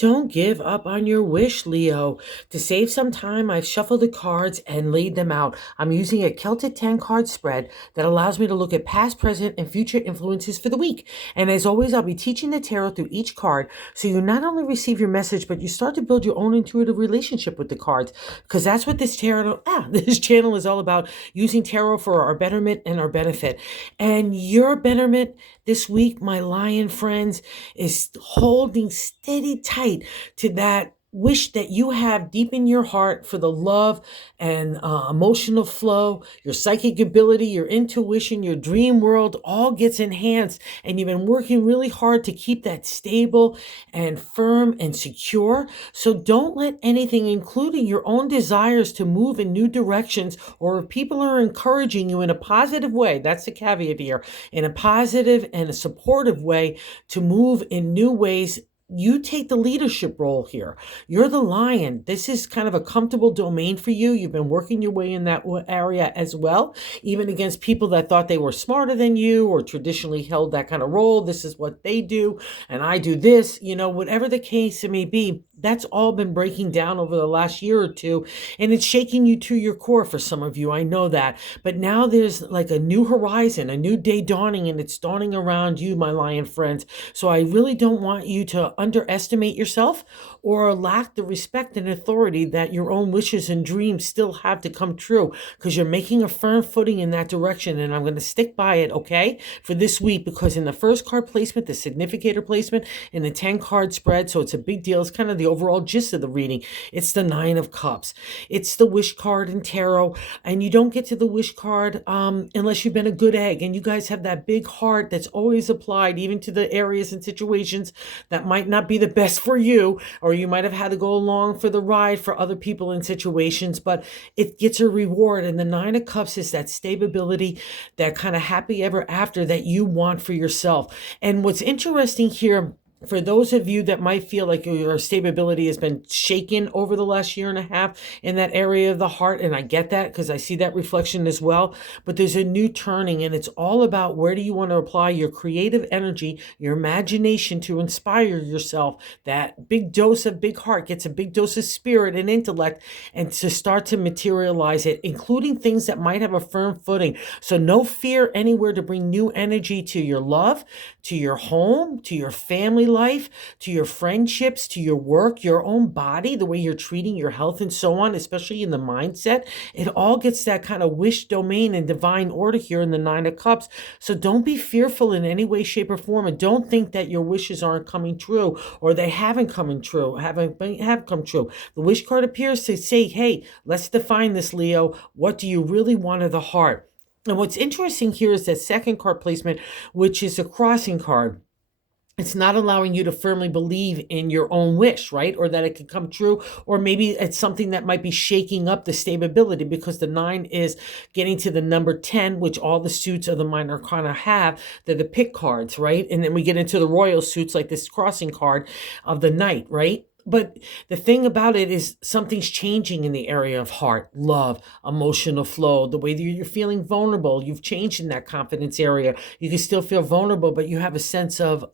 Don't give up on your wish, Leo. To save some time, I've shuffled the cards and laid them out. I'm using a Celtic 10 card spread that allows me to look at past, present, and future influences for the week. And as always, I'll be teaching the tarot through each card so you not only receive your message, but you start to build your own intuitive relationship with the cards. Because that's what this channel is all about, using tarot for our betterment and our benefit. And your betterment this week, my lion friends, is holding steady tight to that wish that you have deep in your heart for the love and emotional flow, your psychic ability, your intuition, your dream world all gets enhanced. And you've been working really hard to keep that stable and firm and secure. So don't let anything, including your own desires, to move in new directions, or if people are encouraging you in a positive way, that's the caveat here, in a positive and a supportive way to move in new ways. You take the leadership role here. You're the lion. This is kind of a comfortable domain for you. You've been working your way in that area as well, even against people that thought they were smarter than you or traditionally held that kind of role. This is what they do, and I do this, whatever the case it may be. That's all been breaking down over the last year or two, and it's shaking you to your core for some of you. I know that. But now there's like a new horizon, a new day dawning, and it's dawning around you, my lion friends. So I really don't want you to underestimate yourself or lack the respect and authority that your own wishes and dreams still have to come true, because you're making a firm footing in that direction. And I'm going to stick by it, okay, for this week, because in the first card placement, the significator placement, in the 10 card spread, so it's a big deal. It's kind of the overall gist of the reading. It's the 9 of Cups. It's the wish card in tarot. And you don't get to the wish card unless you've been a good egg. And you guys have that big heart that's always applied even to the areas and situations that might not be the best for you, or you might have had to go along for the ride for other people in situations, but it gets a reward. And the 9 of Cups is that stability, that kind of happy ever after that you want for yourself. And what's interesting here, for those of you that might feel like your stability has been shaken over the last year and a half in that area of the heart, and I get that because I see that reflection as well, but there's a new turning, and it's all about where do you want to apply your creative energy, your imagination to inspire yourself. That big dose of big heart gets a big dose of spirit and intellect, and to start to materialize it, including things that might have a firm footing. So no fear anywhere to bring new energy to your love, to your home, to your family life, to your friendships, to your work, your own body, the way you're treating your health and so on, especially in the mindset. It all gets that kind of wish domain and divine order here in the 9 of Cups. So don't be fearful in any way, shape, or form, and don't think that your wishes aren't coming true, or they haven't come true, have come true. The wish card appears to say, hey, let's define this, Leo. What do you really want of the heart? And what's interesting here is that second card placement, which is a crossing card. It's not allowing you to firmly believe in your own wish, right? Or that it can come true. Or maybe it's something that might be shaking up the stability, because the 9 is getting to the number 10, which all the suits of the minor arcana have. They're the pick cards, right? And then we get into the royal suits, like this crossing card of the knight, right? But the thing about it is something's changing in the area of heart, love, emotional flow, the way that you're feeling vulnerable. You've changed in that confidence area. You can still feel vulnerable, but you have a sense of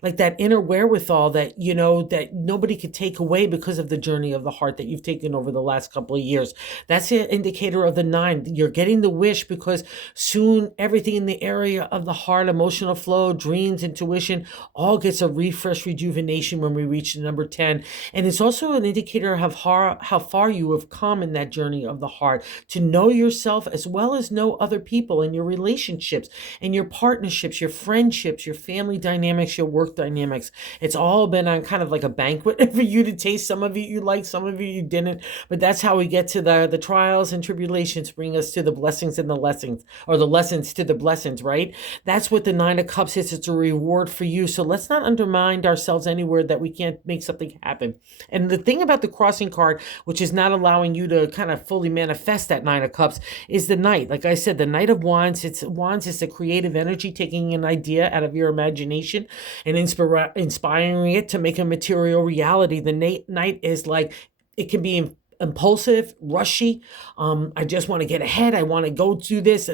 like that inner wherewithal that that nobody could take away because of the journey of the heart that you've taken over the last couple of years. That's an indicator of the 9. You're getting the wish because soon everything in the area of the heart, emotional flow, dreams, intuition, all gets a refresh, rejuvenation when we reach the number 10. And it's also an indicator of how far you have come in that journey of the heart, to know yourself as well as know other people and your relationships and your partnerships, your friendships, your family dynamics, your work dynamics. It's all been on kind of like a banquet for you to taste. Some of it you liked, some of it you didn't, but that's how we get to the trials and tribulations bring us to the blessings and the lessons, or the lessons to the blessings, right? That's what the 9 of Cups is. It's a reward for you. So let's not undermine ourselves anywhere that we can't make something happen. And the thing about the crossing card, which is not allowing you to kind of fully manifest that 9 of Cups, is the Knight. Like I said, the Knight of Wands, Wands is the creative energy, taking an idea out of your imagination and inspiring it to make a material reality. The Knight is like, it can be impulsive, rushy. I just want to get ahead. I want to go do this.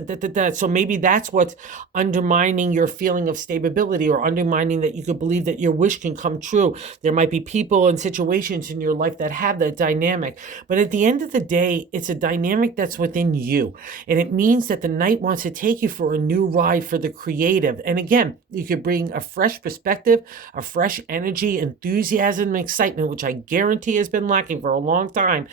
So maybe that's what's undermining your feeling of stability, or undermining that you could believe that your wish can come true. There might be people and situations in your life that have that dynamic. But at the end of the day, it's a dynamic that's within you. And it means that the night wants to take you for a new ride for the creative. And again, you could bring a fresh perspective, a fresh energy, enthusiasm, and excitement, which I guarantee has been lacking for a long time,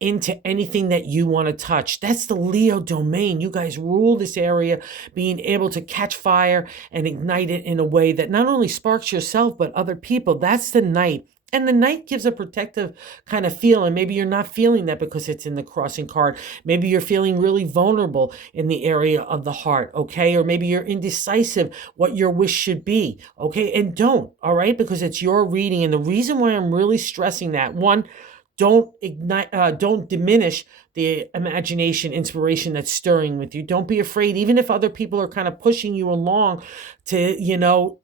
into anything that you want to touch. That's the Leo domain. You guys rule this area, being able to catch fire and ignite it in a way that not only sparks yourself, but other people. That's the night. And the night gives a protective kind of feel. And maybe you're not feeling that because it's in the crossing card. Maybe you're feeling really vulnerable in the area of the heart, okay? Or maybe you're indecisive what your wish should be, okay? And don't, all right? Because it's your reading. And the reason why I'm really stressing that, one, don't diminish the imagination, inspiration that's stirring with you. Don't be afraid, even if other people are kind of pushing you along to,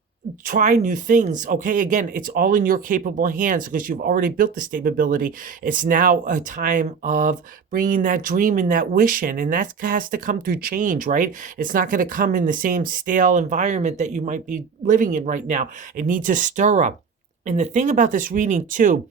try new things. Okay. Again, it's all in your capable hands because you've already built the stability. It's now a time of bringing that dream and that wish in, and that has to come through change, right? It's not going to come in the same stale environment that you might be living in right now. It needs to stir up. And the thing about this reading too,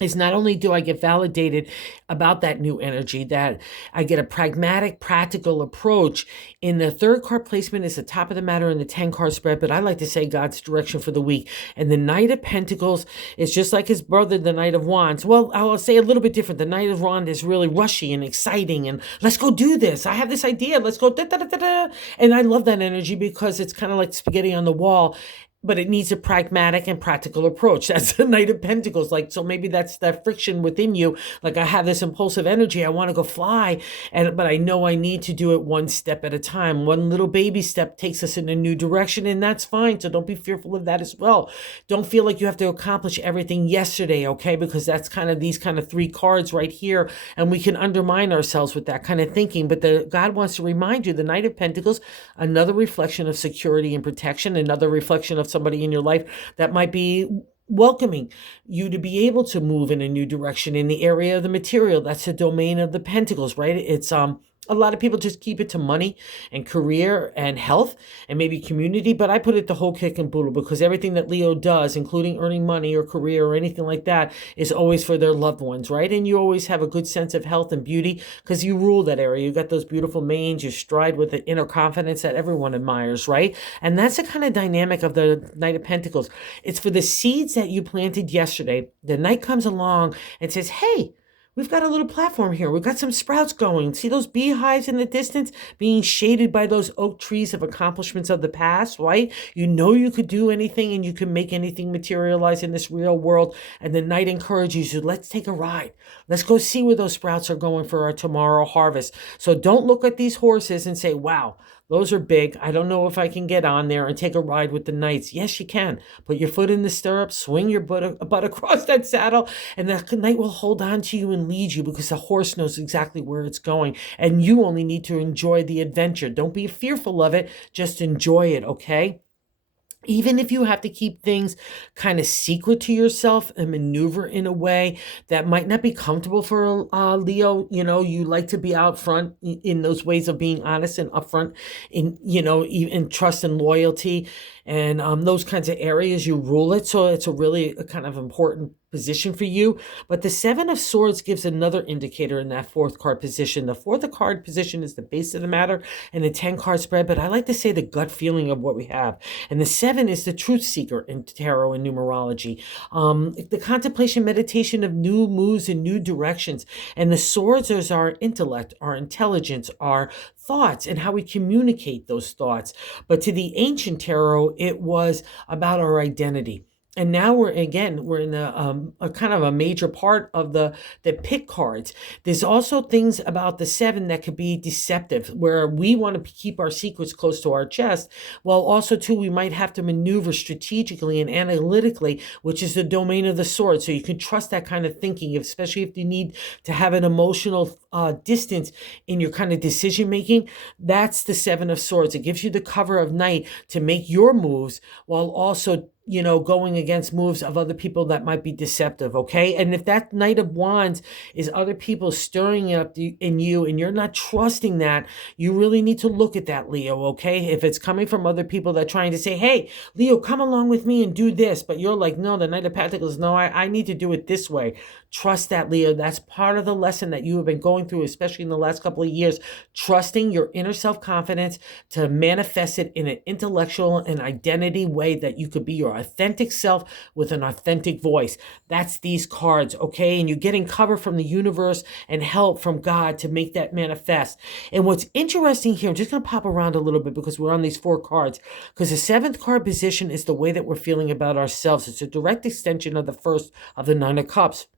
is not only do I get validated about that new energy, that I get a pragmatic, practical approach. In the third card placement is the top of the matter in the 10 card spread, but I like to say God's direction for the week. And the Knight of Pentacles is just like his brother, the Knight of Wands. Well, I'll say a little bit different. The Knight of Wands is really rushy and exciting, and let's go do this. I have this idea. Let's go. Da, da, da, da, da. And I love that energy because it's kind of like spaghetti on the wall. But it needs a pragmatic and practical approach. That's the Knight of Pentacles. So maybe that's that friction within you. Like, I have this impulsive energy. I want to go fly, but I know I need to do it one step at a time. One little baby step takes us in a new direction, and that's fine. So don't be fearful of that as well. Don't feel like you have to accomplish everything yesterday, okay? Because that's kind of these kind of 3 cards right here, and we can undermine ourselves with that kind of thinking. But God wants to remind you, the Knight of Pentacles, another reflection of security and protection, another reflection of somebody in your life that might be welcoming you to be able to move in a new direction in the area of the material. That's the domain of the Pentacles, right? It's a lot of people just keep it to money and career and health and maybe community, but I put it the whole kick and boodle, because everything that Leo does, including earning money or career or anything like that, is always for their loved ones, right? And you always have a good sense of health and beauty because you rule that area. You got those beautiful manes, you stride with the inner confidence that everyone admires, right? And that's the kind of dynamic of the Knight of Pentacles. It's for the seeds that you planted yesterday. The Knight comes along and says, hey, we've got a little platform here. We've got some sprouts going. See those beehives in the distance being shaded by those oak trees of accomplishments of the past, right? You know you could do anything and you can make anything materialize in this real world. And the Knight encourages you, let's take a ride. Let's go see where those sprouts are going for our tomorrow harvest. So don't look at these horses and say, wow, those are big. I don't know if I can get on there and take a ride with the Knights. Yes, you can. Put your foot in the stirrup, swing your butt across that saddle, and the Knight will hold on to you and lead you because the horse knows exactly where it's going. And you only need to enjoy the adventure. Don't be fearful of it. Just enjoy it, okay? Even if you have to keep things kind of secret to yourself and maneuver in a way that might not be comfortable for Leo, you like to be out front in those ways of being honest and upfront in trust and loyalty and those kinds of areas. You rule it. So it's a kind of important position for you. But the 7 of Swords gives another indicator in that 4th card position. The 4th card position is the base of the matter and the 10 card spread, but I like to say the gut feeling of what we have. And the 7 is the truth seeker in tarot and numerology. The contemplation, meditation of new moves and new directions. And the Swords is our intellect, our intelligence, our thoughts and how we communicate those thoughts. But to the ancient tarot, it was about our identity. And now we're in a kind of a major part of the pick cards. There's also things about the 7 that could be deceptive, where we want to keep our secrets close to our chest, while also too we might have to maneuver strategically and analytically, which is the domain of the Sword. So you can trust that kind of thinking, especially if you need to have an emotional distance in your kind of decision making. That's the 7 of Swords. It gives you the cover of night to make your moves while also going against moves of other people that might be deceptive, okay? And if that Knight of Wands is other people stirring up in you and you're not trusting that, you really need to look at that, Leo, okay? If it's coming from other people that are trying to say, hey, Leo, come along with me and do this, but you're like, no, the Knight of Pentacles, no, I need to do it this way. Trust that, Leo. That's part of the lesson that you have been going through, especially in the last couple of years, trusting your inner self-confidence to manifest it in an intellectual and identity way that you could be your authentic self with an authentic voice. That's these cards, okay? And you're getting cover from the universe and help from God to make that manifest. And what's interesting here, I'm just going to pop around a little bit because we're on these 4 cards, because the 7th card position is the way that we're feeling about ourselves. It's a direct extension of the first of the 9 of Cups.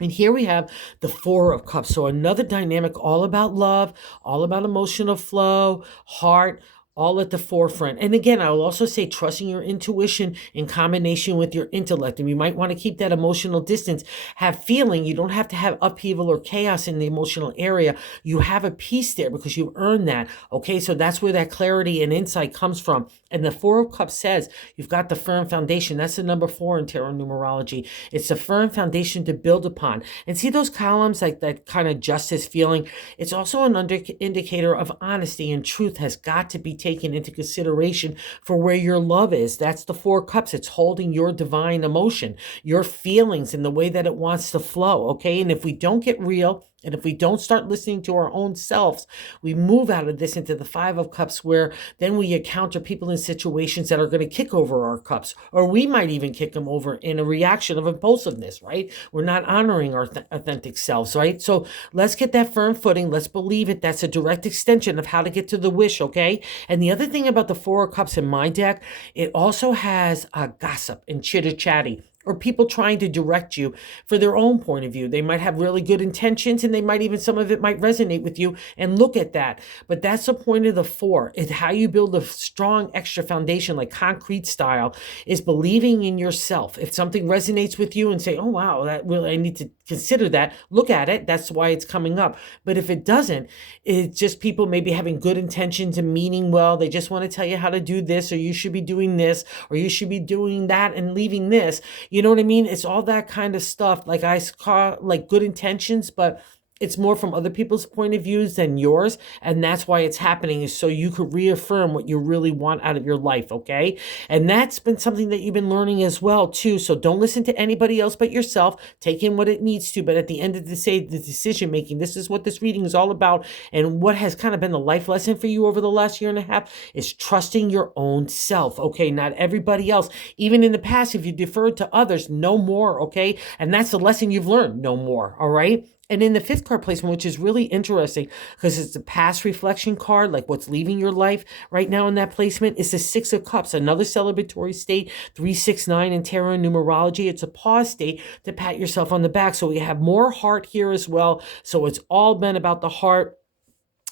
And here we have the 4 of Cups. So another dynamic all about love, all about emotional flow, heart, all at the forefront. And again, I will also say trusting your intuition in combination with your intellect. And you might want to keep that emotional distance, have feeling. You don't have to have upheaval or chaos in the emotional area. You have a peace there because you've earned that. Okay, so that's where that clarity and insight comes from. And the 4 of Cups says you've got the firm foundation. That's the number 4 in tarot numerology. It's a firm foundation to build upon. And see those columns, like that kind of justice feeling? It's also an indicator of honesty, and truth has got to be taken into consideration for where your love is. That's the 4 Cups. It's holding your divine emotion, your feelings, in the way that it wants to flow. Okay. And if we don't get real, and if we don't start listening to our own selves, we move out of this into the 5 of Cups, where then we encounter people in situations that are going to kick over our cups, or we might even kick them over in a reaction of impulsiveness, right? We're not honoring our authentic selves, right? So let's get that firm footing. Let's believe it. That's a direct extension of how to get to the wish, okay? And the other thing about the 4 of Cups in my deck, it also has gossip and chitter-chatty, or people trying to direct you for their own point of view. They might have really good intentions, and they might even, some of it might resonate with you, and look at that. But that's the point of the 4. It's how you build a strong extra foundation, like concrete style, is believing in yourself. If something resonates with you and say, oh, wow, that really, I need to consider that, look at it. That's why it's coming up. But if it doesn't, it's just people maybe having good intentions and meaning well. They just want to tell you how to do this, or you should be doing this, or you should be doing that and leaving this. You know what I mean? It's all that kind of stuff. Like I call like good intentions, but it's more from other people's point of views than yours. And that's why it's happening, is so you could reaffirm what you really want out of your life, okay? And that's been something that you've been learning as well, too. So don't listen to anybody else but yourself. Take in what it needs to. But at the end of the day, the decision making, this is what this reading is all about. And what has kind of been the life lesson for you over the last year and a half is trusting your own self, okay? Not everybody else. Even in the past, if you deferred to others, no more, okay? And that's the lesson you've learned, no more, all right? And in the 5th card placement, which is really interesting because it's a past reflection card, like what's leaving your life right now in that placement, is the 6 of Cups, another celebratory state, 369 in tarot numerology. It's a pause state to pat yourself on the back. So we have more heart here as well. So it's all been about the heart.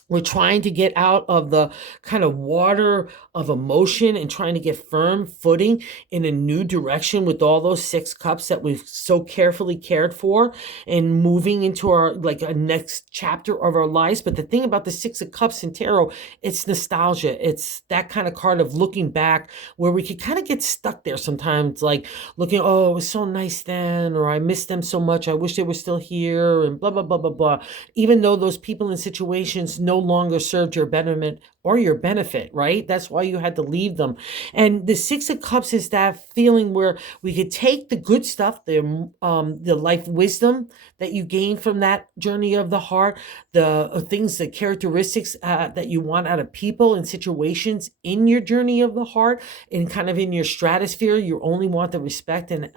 We're trying to get out of the kind of water of emotion and trying to get firm footing in a new direction with all those 6 cups that we've so carefully cared for, and moving into our, like, a next chapter of our lives. But the thing about the 6 of Cups in tarot, it's nostalgia. It's that kind of card of looking back, where we could kind of get stuck there sometimes, like looking, oh, it was so nice then, or I miss them so much, I wish they were still here, and blah, blah, blah, blah, blah. Even though those people and situations no longer served your betterment or your benefit, right? That's why you had to leave them. And the 6 of Cups is that feeling where we could take the good stuff, the life wisdom that you gain from that journey of the heart, the things, the characteristics that you want out of people and situations in your journey of the heart, and kind of in your stratosphere. You only want the respect and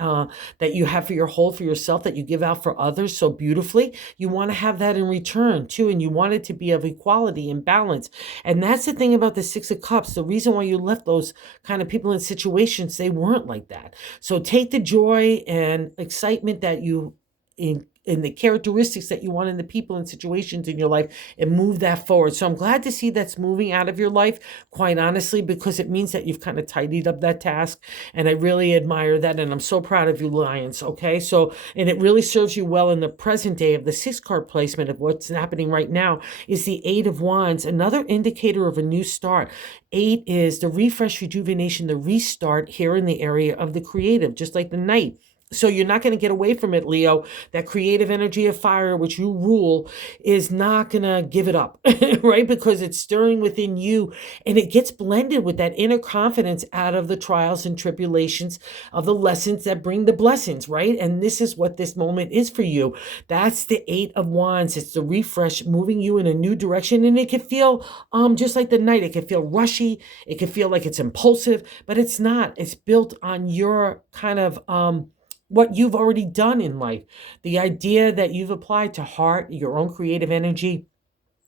that you have for yourself, that you give out for others so beautifully. You want to have that in return too, and you want it to be of equality and balance. And that's the thing about the 6 of Cups. The reason why you left those kind of people in situations, they weren't like that. So take the joy and excitement that you and the characteristics that you want in the people and situations in your life, and move that forward. So I'm glad to see that's moving out of your life, quite honestly, because it means that you've kind of tidied up that task. And I really admire that. And I'm so proud of you, Lions. Okay. So, and it really serves you well in the present day of the 6 card placement of what's happening right now is the 8 of Wands, another indicator of a new start. 8 is the refresh, rejuvenation, the restart here in the area of the creative, just like the Knight. So you're not going to get away from it, Leo. That creative energy of fire, which you rule, is not going to give it up, right? Because it's stirring within you, and it gets blended with that inner confidence out of the trials and tribulations of the lessons that bring the blessings, right? And this is what this moment is for you. That's the 8 of Wands. It's the refresh, moving you in a new direction, and it can feel just like the Knight. It can feel rushy. It can feel like it's impulsive, but it's not. It's built on your kind of what you've already done in life. The idea that you've applied to heart, your own creative energy,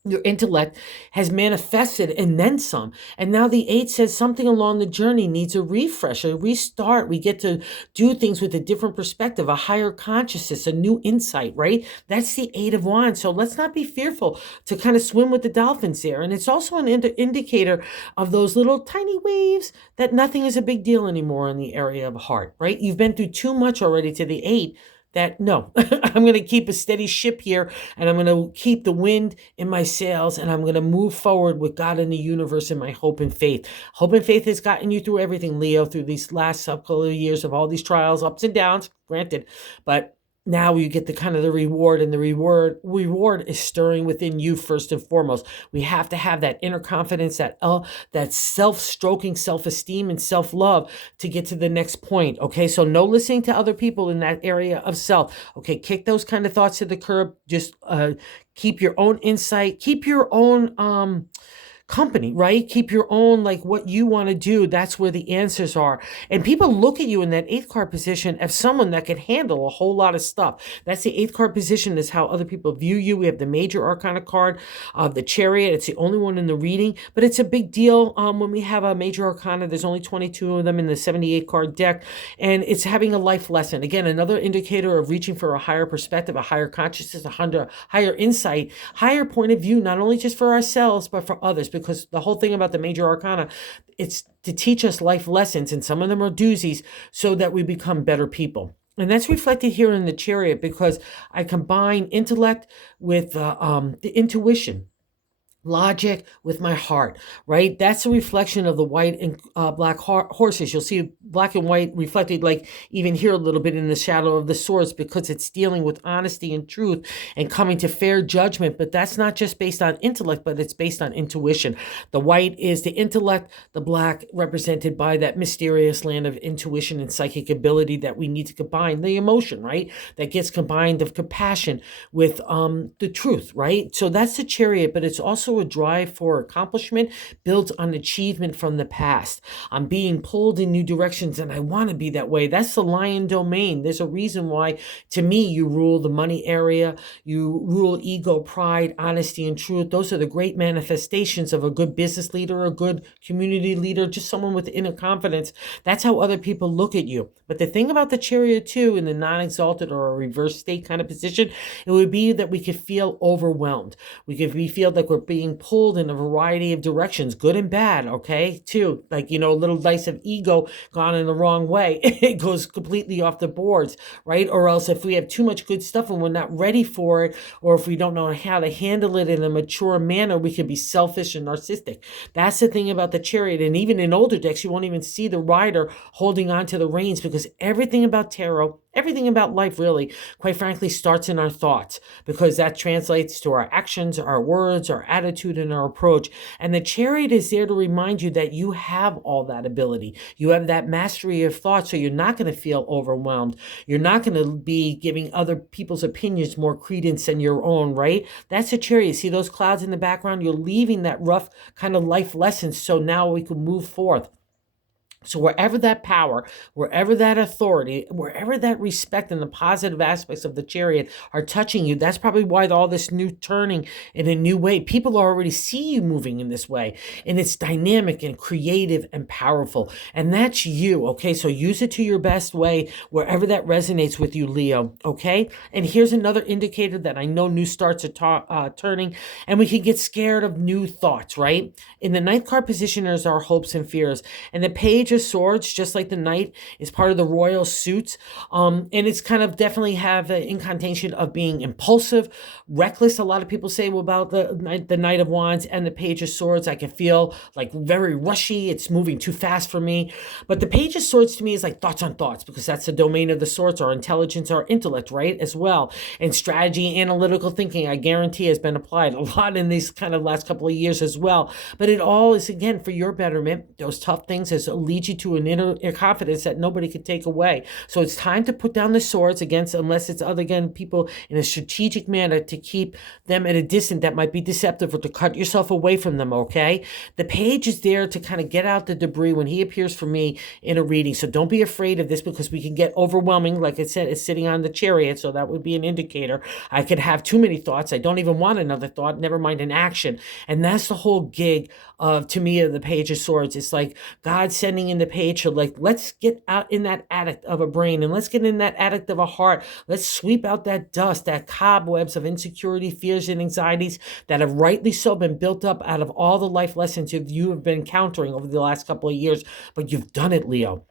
your intellect has manifested and then some. And now the 8 says something along the journey needs a refresh, a restart. We get to do things with a different perspective, a higher consciousness, a new insight, right? That's the 8 of Wands. So let's not be fearful to kind of swim with the dolphins there. And it's also an indicator of those little tiny waves that nothing is a big deal anymore in the area of heart, right? You've been through too much already to the 8 that no, I'm going to keep a steady ship here, and I'm going to keep the wind in my sails, and I'm going to move forward with God and the universe and my hope and faith. Hope and faith has gotten you through everything, Leo, through these last couple of years of all these trials, ups and downs, granted, but now you get the kind of the reward, and the reward is stirring within you first and foremost. We have to have that inner confidence, that self-stroking self-esteem and self-love to get to the next point. Okay, so no listening to other people in that area of self. Okay, kick those kind of thoughts to the curb. Just keep your own insight, keep your own company, right? Keep your own, like what you want to do. That's where the answers are. And people look at you in that 8th card position as someone that can handle a whole lot of stuff. That's the 8th card position, is how other people view you. We have the major arcana card of the Chariot. It's the only one in the reading, but it's a big deal when we have a major arcana. There's only 22 of them in the 78 card deck, and it's having a life lesson. Again, another indicator of reaching for a higher perspective, a higher consciousness, a higher insight, higher point of view, not only just for ourselves, but for others. Because the whole thing about the major arcana, it's to teach us life lessons, and some of them are doozies, so that we become better people. And that's reflected here in the Chariot, because I combine intellect with the intuition, logic with my heart, right? That's a reflection of the white and black horses. You'll see black and white reflected, like even here a little bit in the shadow of the swords, because it's dealing with honesty and truth and coming to fair judgment. But that's not just based on intellect, but it's based on intuition. The white is the intellect, the black represented by that mysterious land of intuition and psychic ability that we need to combine, the emotion, right? That gets combined of compassion with the truth, right? So that's the Chariot, but it's also a drive for accomplishment built on achievement from the past. I'm being pulled in new directions, and I want to be that way. That's the Lion domain. There's a reason why, to me, you rule the money area. You rule ego, pride, honesty, and truth. Those are the great manifestations of a good business leader, a good community leader, just someone with inner confidence. That's how other people look at you. But the thing about the Chariot too, in the non-exalted or a reverse state kind of position, it would be that we could feel overwhelmed. We feel like we're being pulled in a variety of directions, good and bad, okay, too. Like, a little dice of ego gone in the wrong way, it goes completely off the boards, right? Or else if we have too much good stuff and we're not ready for it, or if we don't know how to handle it in a mature manner, we can be selfish and narcissistic. That's the thing about the Chariot. And even in older decks, you won't even see the rider holding on to the reins, because everything about tarot, everything about life really, quite frankly, starts in our thoughts, because that translates to our actions, our words, our attitude, and our approach. And the Chariot is there to remind you that you have all that ability. You have that mastery of thought, so you're not going to feel overwhelmed. You're not going to be giving other people's opinions more credence than your own, right? That's a Chariot. See those clouds in the background? You're leaving that rough kind of life lessons, so now we can move forth. So wherever that power, wherever that authority, wherever that respect and the positive aspects of the chariot are touching you, that's probably why all this new turning in a new way, people already see you moving in this way. And it's dynamic and creative and powerful. And that's you, okay? So use it to your best way, wherever that resonates with you, Leo, okay? And here's another indicator that I know new starts are turning, and we can get scared of new thoughts, right? In the ninth card position is our hopes and fears. And the page of swords, just like the knight, is part of the royal suits. And it's kind of definitely have an incantation of being impulsive, reckless. A lot of people say about the knight of wands and the page of swords. I can feel like very rushy. It's moving too fast for me. But the page of swords to me is like thoughts on thoughts, because that's the domain of the swords, our intelligence, our intellect, right? As well. And strategy, analytical thinking, I guarantee has been applied a lot in these kind of last couple of years as well. But it all is, again, for your betterment. Those tough things lead you to an inner confidence that nobody can take away. So it's time to put down the swords against, unless it's other, again, people in a strategic manner to keep them at a distance that might be deceptive, or to cut yourself away from them, okay? The page is there to kind of get out the debris when he appears for me in a reading. So don't be afraid of this, because we can get overwhelming. Like I said, it's sitting on the chariot, so that would be an indicator. I could have too many thoughts. I don't even want another thought, never mind an action. And that's the whole gig of, to me, of the page of swords. It's like God sending in the page, so like, let's get out in that attic of a brain, and let's get in that attic of a heart. Let's sweep out that dust, that cobwebs of insecurity, fears, and anxieties that have rightly so been built up out of all the life lessons you have been encountering over the last couple of years. But you've done it, Leo.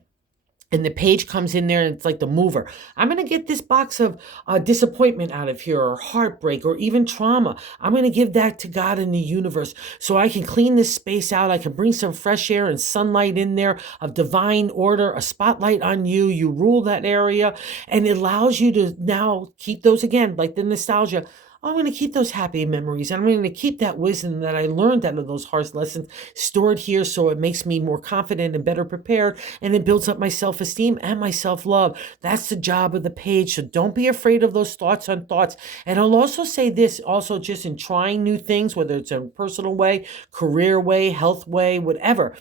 And the page comes in there, and it's like the mover. I'm going to get this box of disappointment out of here, or heartbreak, or even trauma. I'm going to give that to God in the universe, so I can clean this space out. I can bring some fresh air and sunlight in there of divine order, a spotlight on you. You rule that area, and it allows you to now keep those, again, like the nostalgia. I'm going to keep those happy memories. I'm going to keep that wisdom that I learned out of those harsh lessons stored here, so it makes me more confident and better prepared, and it builds up my self-esteem and my self-love. That's the job of the page. So don't be afraid of those thoughts on thoughts. And I'll also say this, also just in trying new things, whether it's a personal way, career way, health way, whatever.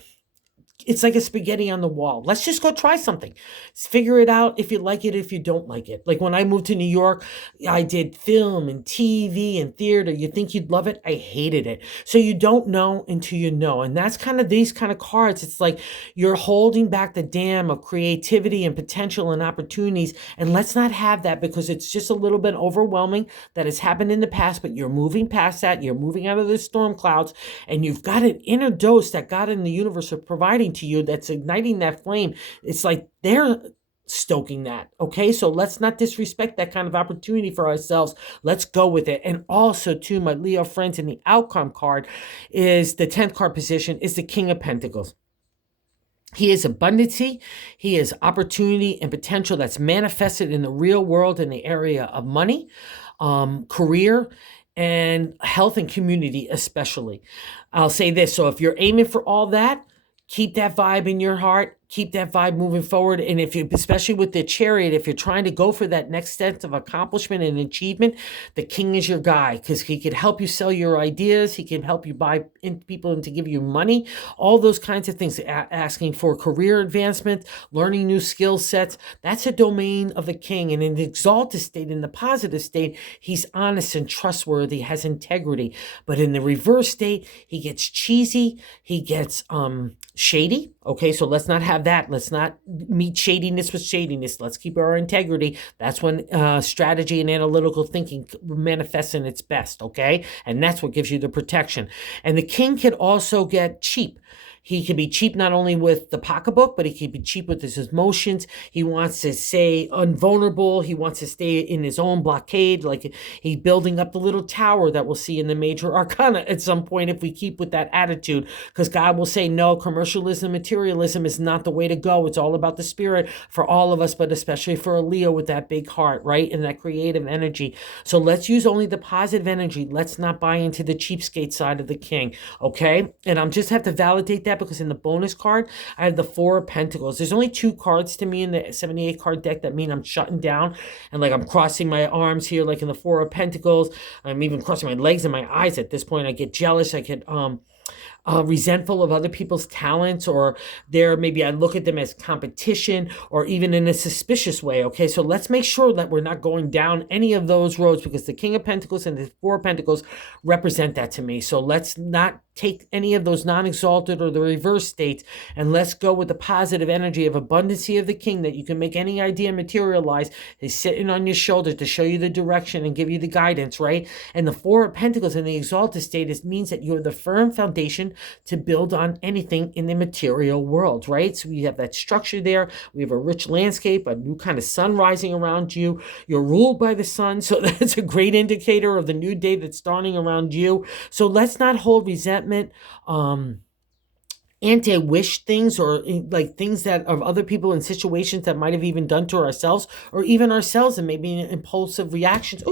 It's like a spaghetti on the wall. Let's just go try something. Figure it out if you like it, if you don't like it. Like when I moved to New York, I did film and TV and theater. You think you'd love it? I hated it. So you don't know until you know. And that's kind of these kind of cards. It's like you're holding back the dam of creativity and potential and opportunities. And let's not have that, because it's just a little bit overwhelming that has happened in the past, but you're moving past that. You're moving out of the storm clouds, and you've got an inner dose that God in the universe are providing to you that's igniting that flame. It's like they're stoking that, okay? So let's not disrespect that kind of opportunity for ourselves. Let's go with it. And also, too, my Leo friends, in the outcome card is the 10th card position is the King of Pentacles. He is abundancy. He is opportunity and potential that's manifested in the real world in the area of money, career, and health and community especially. I'll say this. So if you're aiming for all that, keep that vibe in your heart. Keep that vibe moving forward. And if you, especially with the chariot, if you're trying to go for that next step of accomplishment and achievement, the king is your guy, because he can help you sell your ideas. He can help you buy people and to give you money, all those kinds of things, asking for career advancement, learning new skill sets. That's a domain of the king. And in the exalted state, in the positive state, he's honest and trustworthy, has integrity. But in the reverse state, he gets cheesy. He gets shady. Okay, so let's not have that. Let's not meet shadiness with shadiness. Let's keep our integrity. That's when strategy and analytical thinking manifests in its best, okay? And that's what gives you the protection. And the king can also get cheap. He can be cheap not only with the pocketbook, but he can be cheap with his emotions. He wants to stay invulnerable. He wants to stay in his own blockade, like he's building up the little tower that we'll see in the major arcana at some point if we keep with that attitude, because God will say, no, commercialism, materialism is not the way to go. It's all about the spirit for all of us, but especially for a Leo with that big heart, right? And that creative energy. So let's use only the positive energy. Let's not buy into the cheapskate side of the king, okay? And I'm just have to validate that, because in the bonus card, I have the 4 of Pentacles. There's only 2 cards to me in the 78 card deck that mean I'm shutting down, and like I'm crossing my arms here, like in the 4 of Pentacles. I'm even crossing my legs and my eyes at this point. I get jealous. I get resentful of other people's talents, or maybe I look at them as competition, or even in a suspicious way. Okay, so let's make sure that we're not going down any of those roads, because the King of Pentacles and the Four of Pentacles represent that to me. So let's not take any of those non-exalted or the reverse states, and let's go with the positive energy of abundancy of the King, that you can make any idea materialize. He's sitting on your shoulder to show you the direction and give you the guidance, right? And the Four of Pentacles in the exalted state means that you're the firm foundation to build on anything in the material world, right? So we have that structure there. We have a rich landscape, a new kind of sun rising around you. You're ruled by the sun, so that's a great indicator of the new day that's dawning around you. So let's not hold resentment, anti-wish things, or like things that of other people in situations that might have even done to ourselves, or even ourselves, and maybe impulsive reactions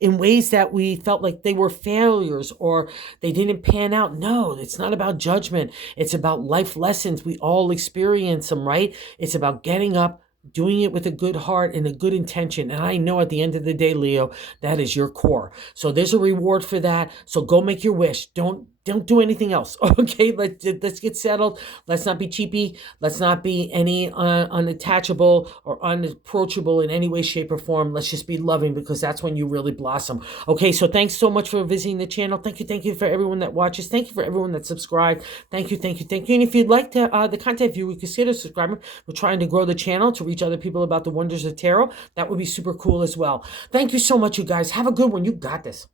in ways that we felt like they were failures or they didn't pan out. No, it's not about judgment. It's about life lessons. We all experience them, right? It's about getting up, doing it with a good heart and a good intention. And I know at the end of the day, Leo, that is your core. So there's a reward for that. So go make your wish. Don't do anything else. Okay, let's get settled. Let's not be cheapy. Let's not be any unattachable or unapproachable in any way, shape, or form. Let's just be loving, because that's when you really blossom. Okay, so thanks so much for visiting the channel. Thank you for everyone that watches. Thank you for everyone that subscribed. Thank you. And if you'd like to the content view, we consider subscribing. We're trying to grow the channel to reach other people about the wonders of tarot. That would be super cool as well. Thank you so much, you guys. Have a good one. You got this.